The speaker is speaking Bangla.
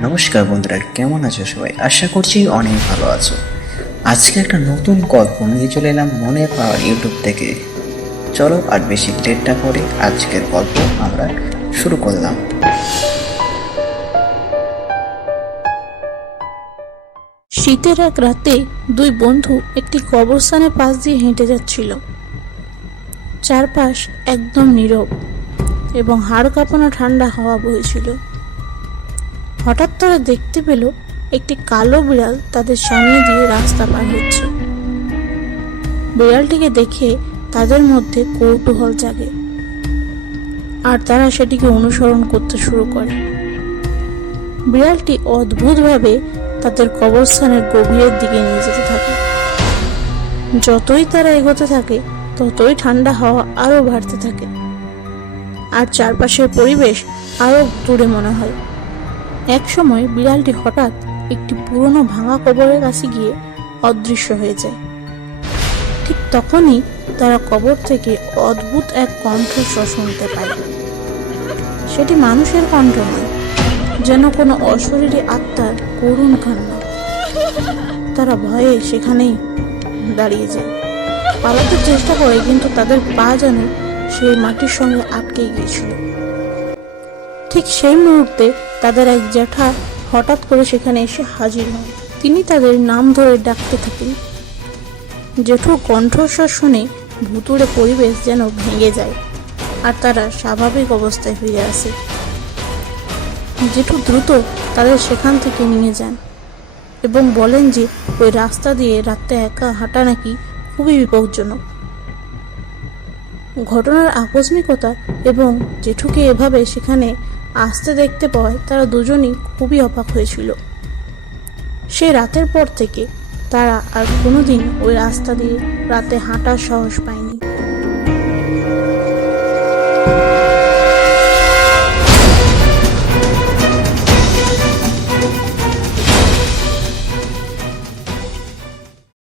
নমস্কার বন্ধুরা কেমন আছো সবাই? আশা করছি অনেক ভালো আছো। আজকে একটা নতুন গল্প নিয়ে চলে এলাম মনে পাওয়ার ইউটিউব থেকে। চলো আর বেশি দেরটা করে আজকের গল্প আমরা শুরু করলাম। শীতের এক রাতে দুই বন্ধু একটি কবরস্থানের পাশ দিয়ে হেঁটে যাচ্ছিল। চারপাশ একদম নীরব। এবং হাড় কাঁপানো ঠান্ডা হাওয়া বইছিল। হঠাৎ তারা দেখতে পেল একটি কালো বিড়াল তাদের সামনে দিয়ে রাস্তা পার হচ্ছে। বিড়ালটিকে দেখে তাদের মধ্যে কৌতূহল জাগে আর তারা সেটিকে অনুসরণ করতে শুরু করে। বিড়ালটি অদ্ভুতভাবে তাদের কবরস্থানের গভীরের দিকে নিয়ে যেতে থাকে। যতই তারা এগোতে থাকে, ততই ঠান্ডা হাওয়া আরও বাড়তে থাকে। আর চারপাশের পরিবেশ আরও দূরে মনে হয়। এক সময় বিড়ালটি হঠাৎ একটি পুরনো ভাঙা কবরের কাছে গিয়ে অদৃশ্য হয়ে যায়। ঠিক তখনই তারা কবর থেকে অদ্ভুত এক কণ্ঠস্বর শুনতে পায়। সেটি মানুষের কণ্ঠ নয়, যেন কোনো অশরীরী আত্মার করুণ কান্না তারা ভয়ে সেখানেই দাঁড়িয়ে যায়। পালাতে চেষ্টা করে, কিন্তু তাদের পা যেন সেই মাটির সঙ্গে আটকে গিয়েছিল। ঠিক সেই মুহূর্তে তাদের এক জ্যাঠা হঠাৎ করে সেখানে এসে হাজির হন। তিনি তাদের নাম ধরে ডাকতে থাকেন। জেঠুর কণ্ঠস্বর শুনে ভুতুড়ে পরিবেশ যেন ভেঙে যায় আর তারা স্বাভাবিক অবস্থায় ফিরে আসে। জেঠু দ্রুত তাদের সেখান থেকে নিয়ে যান এবং বলেন যে, ওই রাস্তা দিয়ে রাতে একা হাঁটা নাকি খুবই বিপজ্জনক। ঘটনার আকস্মিকতা এবং জেঠুকে এভাবে সেখানে আসতে দেখতে পাওয়ায় তারা দুজনই খুবই অবাক হয়েছিল। সে রাতের পর থেকে তারা আর কোনোদিন ওই রাস্তা দিয়ে রাতে হাঁটার সাহস পায়নি।